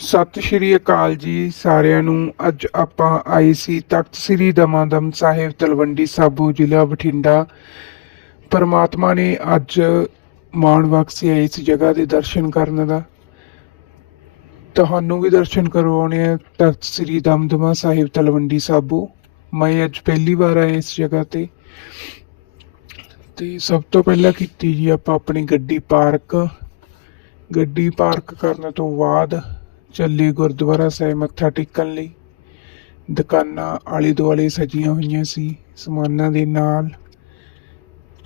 ਸਤਿ ਸ਼੍ਰੀ ਅਕਾਲ ਜੀ ਸਾਰਿਆਂ ਨੂੰ। ਅੱਜ ਆਪਾਂ ਆਏ ਸੀ ਤਖਤ ਸ੍ਰੀ ਦਮਾਦਮ ਸਾਹਿਬ ਤਲਵੰਡੀ ਸਾਬੋ ਜ਼ਿਲ੍ਹਾ ਬਠਿੰਡਾ। ਪਰਮਾਤਮਾ ਨੇ ਅੱਜ ਮਾਣ ਬਖਸ਼ਿਆ ਇਸ ਜਗ੍ਹਾ ਦੇ ਦਰਸ਼ਨ ਕਰਨ ਦਾ। ਤੁਹਾਨੂੰ ਵੀ ਦਰਸ਼ਨ ਕਰਵਾਉਣੇ ਆ ਤਖਤ ਸ੍ਰੀ ਦਮਦਮਾ ਸਾਹਿਬ ਤਲਵੰਡੀ ਸਾਬੋ। ਮੈਂ ਅੱਜ ਪਹਿਲੀ ਵਾਰ ਆਇਆ ਇਸ ਜਗ੍ਹਾ ਤੇ। ਤੇ ਸਭ ਤੋਂ ਪਹਿਲਾਂ ਕੀਤੀ ਜੀ ਆਪਾਂ ਆਪਣੀ ਗੱਡੀ ਪਾਰਕ। ਗੱਡੀ ਪਾਰਕ ਕਰਨ ਤੋਂ ਬਾਅਦ ਚੱਲੇ ਗੁਰਦੁਆਰਾ ਸਾਹਿਬ ਮੱਥਾ ਟੇਕਣ ਲਈ। ਦੁਕਾਨਾਂ ਆਲੇ ਦੁਆਲੇ ਸਜੀਆਂ ਹੋਈਆਂ ਸੀ। ਸਮਾਨਾਂ ਦੇ ਨਾਲ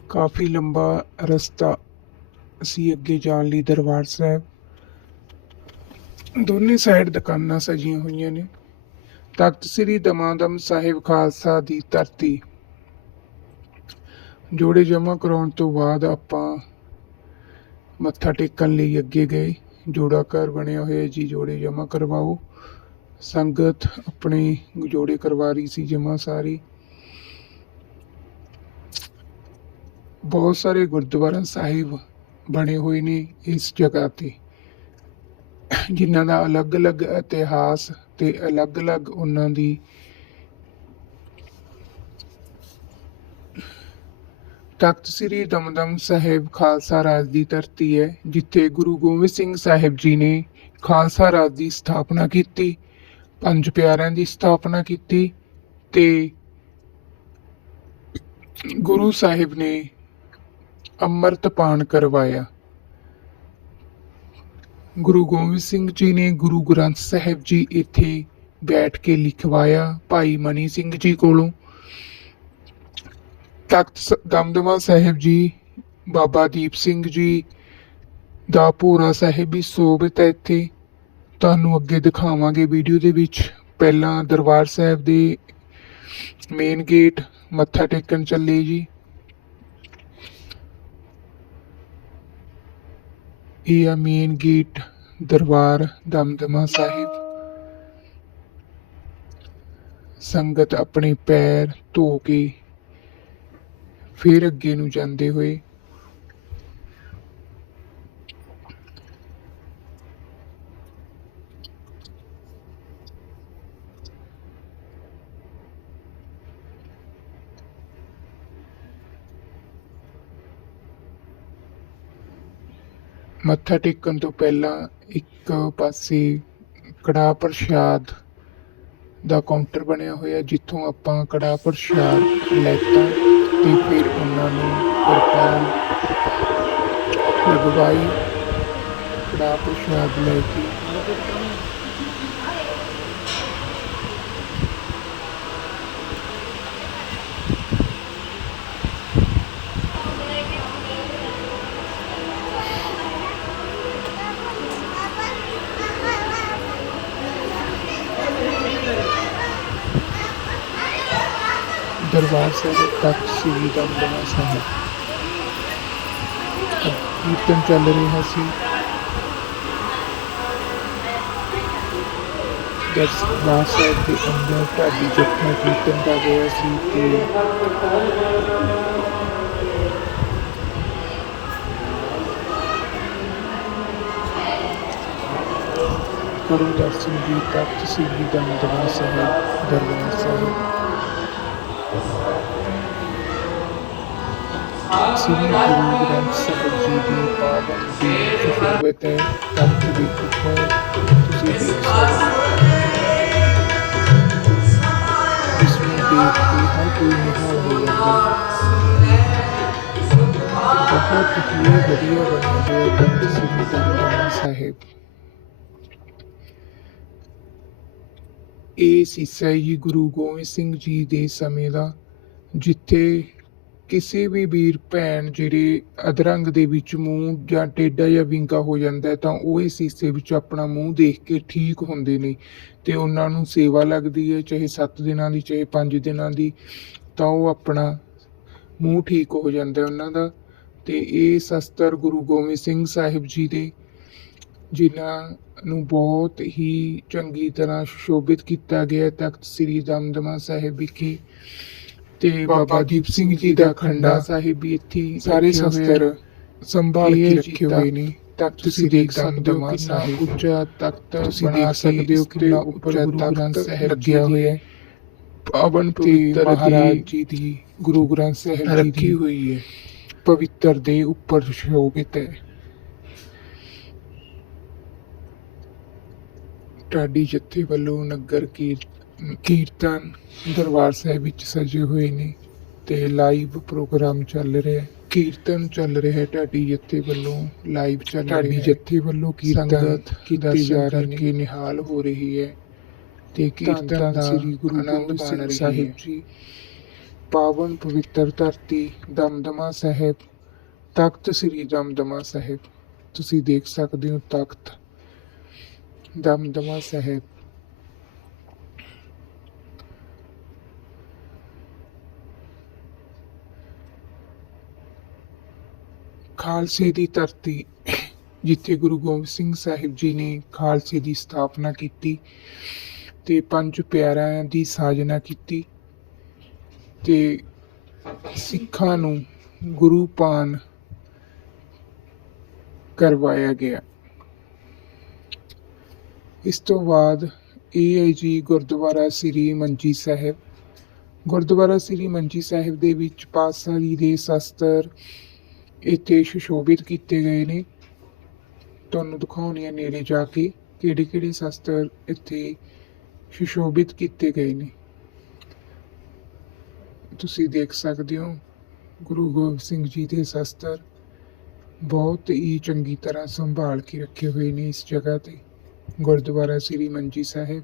ਕਾਫੀ ਲੰਬਾ ਰਸਤਾ ਸੀ ਅੱਗੇ ਜਾਣ ਲਈ ਦਰਬਾਰ ਸਾਹਿਬ। ਦੋਨੇ ਸਾਈਡ ਦੁਕਾਨਾਂ ਸਜੀਆਂ ਹੋਈਆਂ ਨੇ। ਤਖਤ ਸ੍ਰੀ ਦਮਾਦਮ ਸਾਹਿਬ ਖਾਲਸਾ ਦੀ ਧਰਤੀ। ਜੋੜੇ ਜਮ੍ਹਾਂ ਕਰਾਉਣ ਤੋਂ ਬਾਅਦ ਆਪਾਂ ਮੱਥਾ ਟੇਕਣ ਲਈ ਅੱਗੇ ਗਏ। ਜੋੜਾ ਬਣਿਆ ਹੋਇਆ ਜੀ, ਜੋੜੇ ਜਮ੍ਹਾਂ ਕਰਵਾਓ। ਸੰਗਤ ਆਪਣੇ ਜੋੜੇ ਕਰਵਾ ਰਹੀ ਸੀ, ਜਮ੍ਹਾਂ ਸਾਰੀ। ਬਹੁਤ ਸਾਰੇ ਗੁਰਦੁਆਰਾ ਸਾਹਿਬ ਬਣੇ ਹੋਏ ਨੇ ਇਸ ਜਗ੍ਹਾ ਤੇ। ਜਿਨ੍ਹਾਂ ਦਾ ਅਲੱਗ-ਅਲੱਗ ਇਤਿਹਾਸ ਤੇ ਅਲੱਗ-ਅਲੱਗ ਉਹਨਾਂ ਦੀ ਤਖਤ ਸ੍ਰੀ ਦਮਦਮ ਸਾਹਿਬ ਖਾਲਸਾ ਰਾਜ ਦੀ ਧਰਤੀ ਹੈ, ਜਿੱਥੇ ਗੁਰੂ ਗੋਬਿੰਦ ਸਿੰਘ ਸਾਹਿਬ ਜੀ ਨੇ ਖਾਲਸਾ ਰਾਜ ਦੀ ਸਥਾਪਨਾ ਕੀਤੀ, ਪੰਜ ਪਿਆਰਿਆਂ ਦੀ ਸਥਾਪਨਾ ਕੀਤੀ ਤੇ ਗੁਰੂ ਸਾਹਿਬ ਨੇ ਅੰਮ੍ਰਿਤ ਪਾਨ ਕਰਵਾਇਆ। ਗੁਰੂ ਗੋਬਿੰਦ ਸਿੰਘ ਜੀ ਨੇ ਗੁਰੂ ਗ੍ਰੰਥ ਸਾਹਿਬ ਜੀ ਇੱਥੇ ਬੈਠ ਕੇ ਲਿਖਵਾਇਆ, ਭਾਈ ਮਨੀ ਸਿੰਘ ਜੀ ਕੋਲੋਂ। ਤਖਤ ਸ- ਦਮਦਮਾ ਸਾਹਿਬ ਜੀ, ਬਾਬਾ ਦੀਪ ਸਿੰਘ ਜੀ ਦਾ ਪੂਰਾ ਸਾਹਿਬ ਵੀ ਸੋਭਿਤ ਹੈ ਇੱਥੇ। ਤੁਹਾਨੂੰ ਅੱਗੇ ਦਿਖਾਵਾਂਗੇ ਵੀਡੀਓ ਦੇ ਵਿੱਚ। ਪਹਿਲਾਂ ਦਰਬਾਰ ਸਾਹਿਬ ਦੇ ਮੇਨ ਗੇਟ, ਮੱਥਾ ਟੇਕਣ ਚੱਲੇ ਜੀ। ਇਹ ਆ ਮੇਨ ਗੇਟ ਦਰਬਾਰ ਦਮਦਮਾ ਸਾਹਿਬ। ਸੰਗਤ ਆਪਣੇ ਪੈਰ ਧੋ ਕੇ ਫਿਰ ਅੱਗੇ ਨੂੰ ਜਾਂਦੇ ਹੋਏ ਮੱਥਾ ਟੇਕਣ ਤੋਂ ਪਹਿਲਾਂ ਇੱਕ ਪਾਸੇ ਕੜਾ ਪ੍ਰਸ਼ਾਦ ਦਾ ਕਾਊਂਟਰ ਬਣਿਆ ਹੋਇਆ, ਜਿੱਥੋਂ ਆਪਾਂ ਕੜਾ ਪ੍ਰਸ਼ਾਦ ਲੈਤਾ। ਤੇ ਫਿਰ ਉਹਨਾਂ ਨੂੰ ਕਿਰਪਾਨ ਲਗਵਾਈ ਕੜਾ ਪ੍ਰਸ਼ਾਦ ਲੈ ਕੇ। ਦਰਬਾਰ ਸਾਹਿਬ ਤਖਤ ਸ੍ਰੀ ਦਮਦਮਾ ਸਾਹਿਬ ਕੀਰਤਨ ਚੱਲ ਰਿਹਾ ਸੀ ਦਰਬਾਰ ਸਾਹਿਬ ਦੇ ਅੰਦਰ ਢਾਡੀ ਜੱਥਾ ਕੀਰਤਨ ਕਰ ਰਿਹਾ ਸੀ ਤੇ ਗੁਰੂ ਦਰਸ਼ਨ ਜੀ ਤਖਤ ਸ੍ਰੀ ਦਮਦਮਾ ਸਾਹਿਬ ਦਰਬਾਰ ਸਾਹਿਬ ਸ੍ਰੀ ਗੁਰੂ ਗ੍ਰੰਥ ਸਾਹਿਬ ਜੀ ਦੀ ਪਾਵਨ ਦੀ ਸ਼ੁਭਤ ਹੈ ਤਖਤ ਦੇ ਉੱਪਰ ਤੁਸੀਂ ਦੇਖ ਸਕਦੇ ਹੋ ਇਸ ਨੂੰ ਦੇਖ ਕੇ ਹਰ ਕੋਈ ਨਿਹਾਲ ਹੋ ਜਾਂਦਾ ਬਹੁਤ ਹੀ ਵਧੀਆ ਬਣਿਆ ਹੋਇਆ ਤਖਤ ਸ੍ਰੀ ਦਮਦਮਾ ਸਾਹਿਬ ਇਹ ਸੀਸਾ ਹੈ ਜੀ ਗੁਰੂ ਗੋਬਿੰਦ ਸਿੰਘ ਜੀ ਦੇ ਸਮੇਂ ਦਾ ਜਿੱਥੇ ਕਿਸੇ ਵੀ ਵੀਰ, ਭੈਣ ਜਿਹੜੇ ਅਧਰੰਗ ਦੇ ਵਿੱਚ ਮੂੰਹ ਜਾਂ ਟੇਢਾ ਜਾਂ ਵਿੰਗਾ ਹੋ ਜਾਂਦਾ ਤਾਂ ਉਹ ਇਸ ਹਿੱਸੇ ਵਿੱਚ ਆਪਣਾ ਮੂੰਹ ਦੇਖ ਕੇ ਠੀਕ ਹੁੰਦੇ ਨੇ ਤੇ ਉਹਨਾਂ ਨੂੰ ਸੇਵਾ ਲੱਗਦੀ ਹੈ, ਚਾਹੇ 7 ਦਿਨਾਂ ਦੀ, ਚਾਹੇ 5 ਦਿਨਾਂ ਦੀ, ਤਾਂ ਉਹ ਆਪਣਾ ਮੂੰਹ ਠੀਕ ਹੋ ਜਾਂਦਾ ਉਹਨਾਂ ਦਾ। ਤੇ ਇਹ ਸ਼ਸਤਰ ਗੁਰੂ ਗੋਬਿੰਦ ਸਿੰਘ ਸਾਹਿਬ ਜੀ ਦੇ, ਜਿਨ੍ਹਾਂ ਨੂੰ ਬਹੁਤ ਹੀ ਚੰਗੀ ਤਰ੍ਹਾਂ ਸ਼ੋਭਿਤ ਕੀਤਾ ਗਿਆ ਤਖਤ ਸ੍ਰੀ ਦਮਦਮਾ ਸਾਹਿਬ ਵਿਖੇ। ਤੇ ਬਾਬਾ ਦੀਪ ਸਿੰਘ ਜੀ ਦਾ ਖੰਡਾ ਸਾਹਿਬ ਵੀ ਇੱਥੇ ਸਾਰੇ। ਸ਼ਸਤਰ ਸੰਭਾਲ ਕੇ ਰੱਖੇ ਹੋਏ ਨੇ। ਤਖਤ ਤੁਸੀਂ ਦੇਖ ਸਕਦੇ ਹੋ ਕਿੰਨਾ ਉੱਚਾ ਤਖਤ ਤੁਸੀਂ ਦੇਖ ਸਕਦੇ ਹੋ ਕਿੰਨਾ ਉੱਚਾ ਤਖਤ ਲੱਗਿਆ ਹੋਇਆ ਹੈ। ਪਾਵਨ ਪਵਿੱਤਰ ਮਹਾਰਾਜ ਜੀ ਦੀ ਗੁਰੂ ਗ੍ਰੰਥ ਸਾਹਿਬ ਜੀ ਰੱਖੀ ਹੋਈ ਹੈ। ਪਵਿੱਤਰ ਦੇ ਉੱਪਰ ਸ਼ੋਭਿਤ ਹੈ। ਢਾਡੀ ਜੱਥੇ ਵੱਲੋਂ ਨਗਰ ਕੀਰ- ਕੀਰਤਨ ਦਰਬਾਰ ਸਾਹਿਬ ਵਿੱਚ ਸਜੇ ਹੋਏ ਨੇ ਤੇ ਲਾਈਵ ਪ੍ਰੋਗਰਾਮ ਚੱਲ ਰਿਹਾ ਕੀਰਤਨ ਚੱਲ ਰਿਹਾ ਹੈ ਢਾਡੀ ਜੱਥੇ ਵੱਲੋਂ ਲਾਈਵ ਚੱਲ ਰਿਹਾ ਹੈ। ਢਾਡੀ ਜੱਥੇ ਵੱਲੋਂ ਕੀਰਤਨ ਕੀਤੇ ਜਾ ਰਹੇ ਨਿਹਾਲ ਹੋ ਰਹੀ ਹੈ ਤੇ ਕੀਰਤਨ ਦਾ ਸ੍ਰੀ ਗੁਰੂ ਸਿੰਘ ਸਾਹਿਬ ਜੀ। ਪਾਵਨ ਪਵਿੱਤਰ ਧਰਤੀ ਦਮਦਮਾ ਸਾਹਿਬ ਤਖਤ ਸ੍ਰੀ ਦਮਦਮਾ ਸਾਹਿਬ। ਤੁਸੀਂ ਦੇਖ ਸਕਦੇ ਹੋ ਤਖਤ ਦਮਦਮਾ ਸਾਹਿਬ। ਖਾਲਸੇ ਦੀ ਧਰਤੀ, ਜਿੱਥੇ ਗੁਰੂ ਗੋਬਿੰਦ ਸਿੰਘ ਸਾਹਿਬ ਜੀ ਨੇ ਖਾਲਸੇ ਦੀ ਸਥਾਪਨਾ ਕੀਤੀ ਤੇ ਪੰਜ ਪਿਆਰਿਆਂ ਦੀ ਸਾਜਨਾ ਕੀਤੀ ਤੇ ਸਿੱਖਾਂ ਨੂੰ ਗੁਰੂ ਪਾਨ ਕਰਵਾਇਆ ਗਿਆ। ਇਸ ਤੋਂ ਬਾਅਦ ਇਹ ਹੈ ਜੀ ਗੁਰਦੁਆਰਾ ਸ੍ਰੀ ਮੰਜੀ ਸਾਹਿਬ, ਗੁਰਦੁਆਰਾ ਸ੍ਰੀ ਮੰਜੀ ਸਾਹਿਬ ਦੇ ਵਿੱਚ ਪਾਤਸ਼ਾਹੀ ਦੇ ਸ਼ਸਤਰ ਇੱਥੇ ਸੁਸ਼ੋਭਿਤ ਕੀਤੇ ਗਏ ਨੇ। ਤੁਹਾਨੂੰ ਦਿਖਾਉਣੀ ਹੈ ਨੇੜੇ ਜਾ ਕੇ ਕਿਹੜੇ ਕਿਹੜੇ ਸ਼ਸਤਰ ਇੱਥੇ ਸੁਸ਼ੋਭਿਤ ਕੀਤੇ ਗਏ ਨੇ। ਤੁਸੀਂ ਦੇਖ ਸਕਦੇ ਹੋ, ਗੁਰੂ ਗੋਬਿੰਦ ਸਿੰਘ ਜੀ ਦੇ ਸ਼ਸਤਰ ਬਹੁਤ ਹੀ ਚੰਗੀ ਤਰ੍ਹਾਂ ਸੰਭਾਲ ਕੇ ਰੱਖੇ ਹੋਏ ਨੇ ਇਸ ਜਗ੍ਹਾ ਤੇ। ਗੁਰਦੁਆਰਾ ਸ੍ਰੀ ਮੰਜੀ ਸਾਹਿਬ